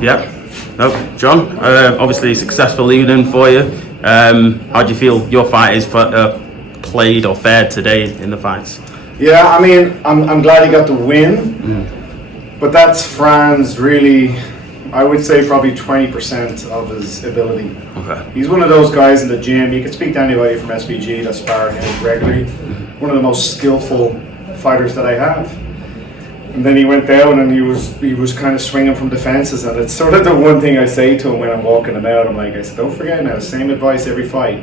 Yeah. No, John, obviously successful evening for you. How do you feel your fighters played or fared today in the fights? Yeah, I mean, I'm glad he got the win, but that's Frans really, I would say probably 20% of his ability. Okay. He's one of those guys in the gym, you can speak to anybody from SBG that's sparring him regularly, one of the most skillful fighters that I have. And then he went down and he was kind of swinging from the fences, and it's sort of the one thing I say to him when I'm walking him out. I said, don't forget now, same advice every fight.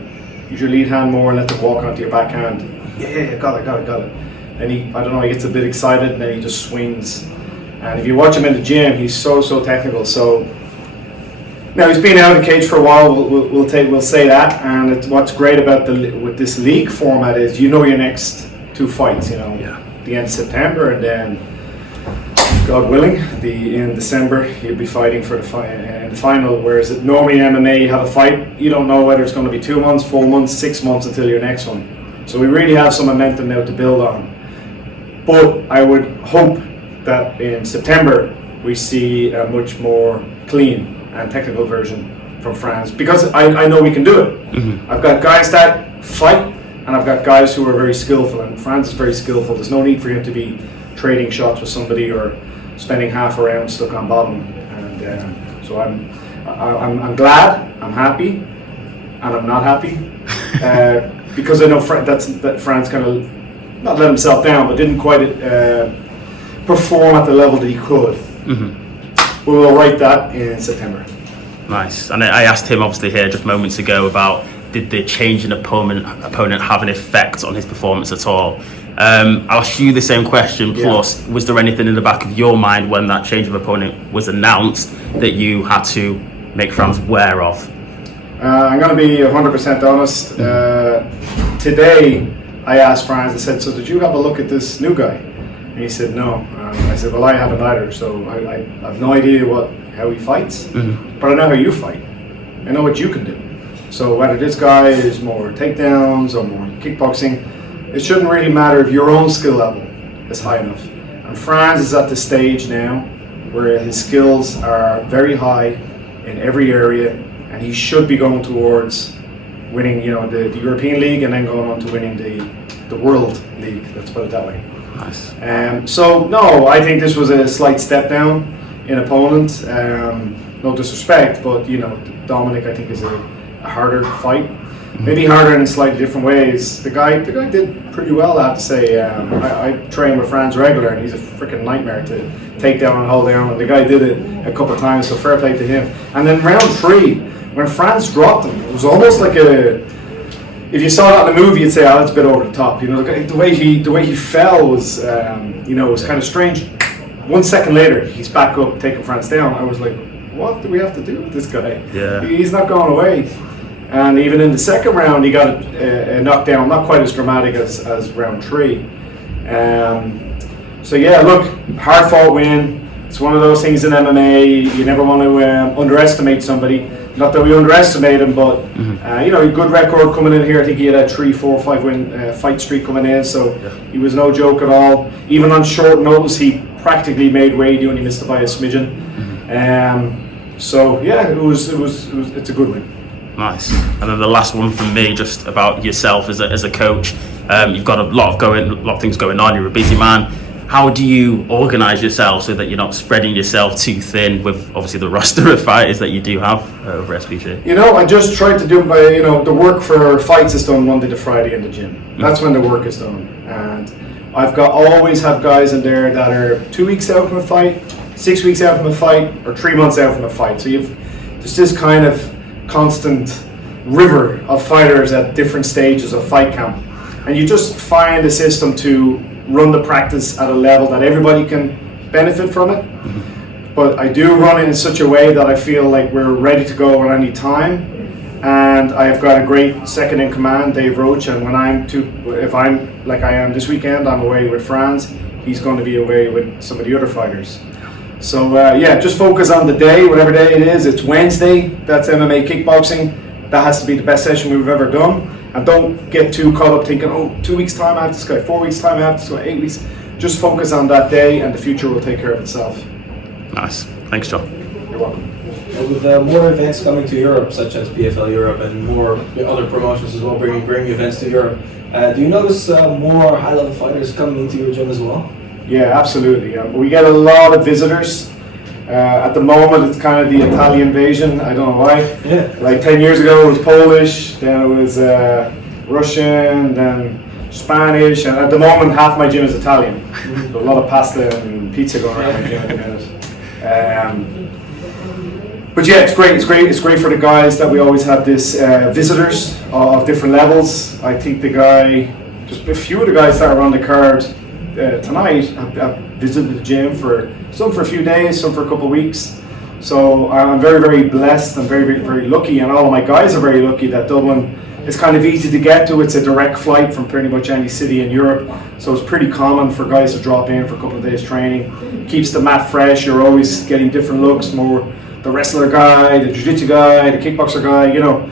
Use your lead hand more and let them walk onto your backhand. Yeah, got it. And he gets a bit excited and then he just swings. And if you watch him in the gym, he's so technical. So now he's been out of the cage for a while. We'll say that. And what's great about with this league format is your next two fights. The end of September and then, God willing, in December you'll be fighting for the final. Whereas normally in MMA you have a fight, you don't know whether it's going to be 2 months, 4 months, 6 months until your next one. So we really have some momentum now to build on. But I would hope that in September we see a much more clean and technical version from Frans, because I know we can do it. Mm-hmm. I've got guys that fight and I've got guys who are very skillful, and Frans is very skillful. There's no need for him to be trading shots with somebody or spending half a round stuck on bottom. And so I'm glad, I'm happy, and I'm not happy because I know that Frans kind of not let himself down, but didn't quite perform at the level that he could. Mm-hmm. We will write that in September. Nice. And I asked him obviously here just moments ago about did the change in opponent have an effect on his performance at all? I'll ask you the same question, plus was there anything in the back of your mind when that change of opponent was announced that you had to make Frans aware of? I'm going to be 100% honest. Today I asked Frans, I said, so did you have a look at this new guy? And he said no. I said, well, I haven't either, so I have no idea how he fights, but I know how you fight. I know what you can do. So whether this guy is more takedowns or more kickboxing, it shouldn't really matter if your own skill level is high enough. And Frans is at the stage now where his skills are very high in every area, and he should be going towards winning, the European League and then going on to winning the World League. Let's put it that way. Nice. So no, I think this was a slight step down in opponent. No disrespect, but Dominic I think is a harder fight. Maybe harder in slightly different ways. The guy did pretty well, I have to say. I train with Frans regular, and he's a freaking nightmare to take down and hold down. And the guy did it a couple of times, so fair play to him. And then round 3, when Frans dropped him, it was almost like if you saw that in the movie, you'd say, "Oh, that's a bit over the top." The way he fell was, was kind of strange. 1 second later, he's back up, taking Frans down. I was like, "What do we have to do with this guy? Yeah, he's not going away." And even in the second round, he got a knockdown, not quite as dramatic as round 3. So yeah, look, hard fought win. It's one of those things in MMA. You never want to underestimate somebody. Not that we underestimate him, but a good record coming in here. I think he had a 3, 4, 5 win fight streak coming in, so he was no joke at all. Even on short notice, he practically made weight. He only missed it by a smidgen. So yeah, it's a good win. Nice. And then the last one from me, just about yourself as a coach. You've got a lot of things going on. You're a busy man. How do you organise yourself so that you're not spreading yourself too thin with obviously the roster of fighters that you do have over SBG? I just tried to do the work for fights is done Monday to Friday in the gym. That's when the work is done. And I've always have guys in there that are 2 weeks out from a fight, 6 weeks out from a fight, or 3 months out from a fight. So there's this kind of constant river of fighters at different stages of fight camp, and you just find a system to run the practice at a level that everybody can benefit from it. But I do run it in such a way that I feel like we're ready to go at any time, and I've got a great second in command, Dave Roach, and if I'm like I am this weekend, I'm away with Frans, he's going to be away with some of the other fighters. So just focus on the day, whatever day it is. It's Wednesday, that's MMA kickboxing. That has to be the best session we've ever done. And don't get too caught up thinking, 2 weeks time I have this guy, 4 weeks time I have this guy, 8 weeks. Just focus on that day and the future will take care of itself. Nice. Thanks, John. You're welcome. And with more events coming to Europe, such as PFL Europe and more other promotions as well, bringing events to Europe, do you notice more high-level fighters coming into your gym as well? Yeah, absolutely. We get a lot of visitors. At the moment, it's kind of the Italian invasion. I don't know why. Yeah. Like 10 years ago, it was Polish, then it was Russian, then Spanish, and at the moment, half my gym is Italian. So a lot of pasta and pizza going around my gym at the minute. But yeah, it's great. It's great for the guys that we always have this visitors of different levels. I think just a few of the guys that are on the card tonight have visited the gym for some for a few days, some for a couple of weeks. So I'm very, very blessed. I'm very, very, very lucky, and all of my guys are very lucky that Dublin is kind of easy to get to. It's a direct flight from pretty much any city in Europe, so it's pretty common for guys to drop in for a couple of days training. Keeps the mat fresh. You're always getting different looks, more the wrestler guy, the jiu-jitsu guy, the kickboxer guy, you know.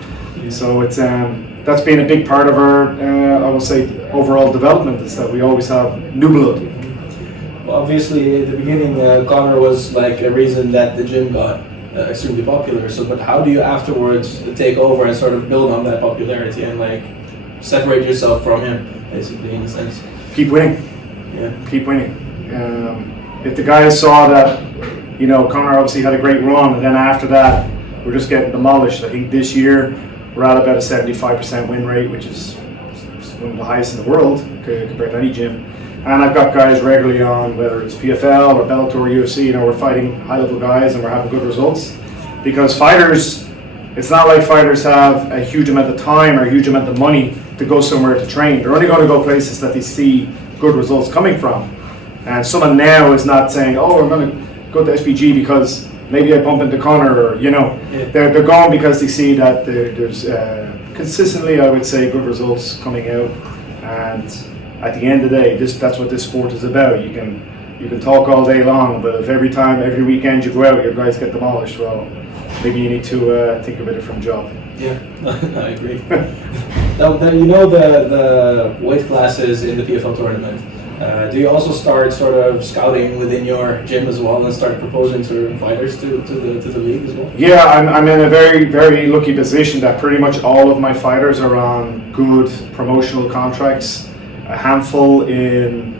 So it's that's been a big part of our, I will say, overall development, is that we always have new blood. Well, obviously, at the beginning, Kavanagh was like a reason that the gym got extremely popular. So, but how do you afterwards take over and sort of build on that popularity and like separate yourself from him, basically, in a sense? Keep winning. Yeah. Keep winning. If the guys saw that, you know, Conor obviously had a great run, and then after that, we're just getting demolished. I think this year we're at about a 75% win rate, which is one of the highest in the world compared to any gym. And I've got guys regularly on, whether it's PFL or Bellator, UFC, you know, we're fighting high-level guys and we're having good results. Because fighters, it's not like fighters have a huge amount of time or a huge amount of money to go somewhere to train. They're only going to go places that they see good results coming from. And someone now is not saying, oh, I'm going to go to SPG because maybe I bump into Conor, or, you know, they're going because they see that there's consistently, I would say, good results coming out. And at the end of the day, that's what this sport is about. You can talk all day long, but if every weekend you go out, your guys get demolished, well, maybe you need to think of a different job. Yeah, I agree. Now, you know the weight classes in the PFL tournament. Do you also start sort of scouting within your gym as well and start proposing to fighters to the league as well? Yeah, I'm in a very, very lucky position that pretty much all of my fighters are on good promotional contracts. A handful in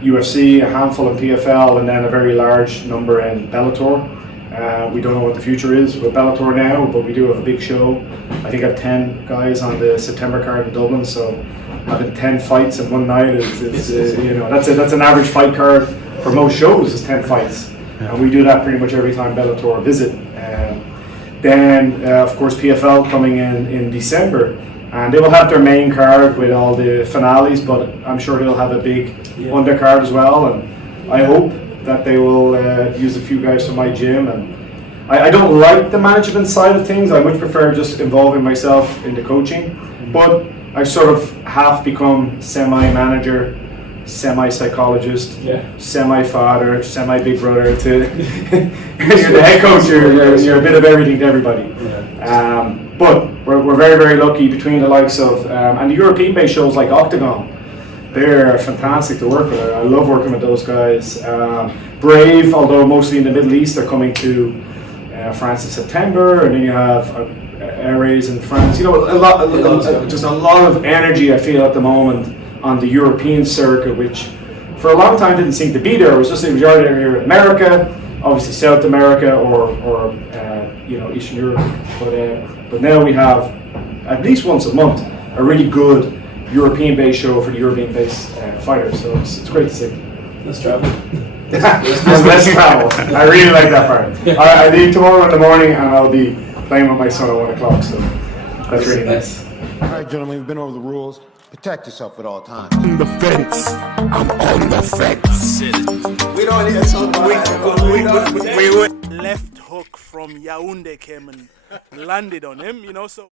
UFC, a handful in PFL, and then a very large number in Bellator. We don't know what the future is with Bellator now, but we do have a big show. I think I have 10 guys on the September card in Dublin, so having 10 fights in one night is you know, that's an average fight card for most shows is 10 fights, and we do that pretty much every time Bellator visit. Then of course PFL coming in December, and they will have their main card with all the finales, but I'm sure they'll have a big undercard as well, and I hope that they will use a few guys from my gym. And I don't like the management side of things. I much prefer just involving myself in the coaching, but I sort of half become semi-manager, semi-psychologist, semi-father, semi-big brother to you're the head coach, you're a bit of everything to everybody. But we're very, very lucky between the likes of, and the European-based shows like Octagon. They're fantastic to work with. I love working with those guys. Brave, although mostly in the Middle East, they're coming to France in September, and then you have Aries in France. You know, just a lot of energy I feel at the moment on the European circuit, which for a long time didn't seem to be there. It was just the majority here in America, obviously South America or you know, Eastern Europe. But now we have at least once a month a really good European-based show for the European-based fighters. So it's great to see. Let's travel. Let's travel. I really like that part. I leave tomorrow in the morning and I'll be playing with my son at 1 o'clock. So that's really nice. All right, gentlemen, we've been over the rules. Protect yourself at all times. On the fence. I'm on the fence. We don't hear something. Left hook from Yaoundé came and landed on him, you know, so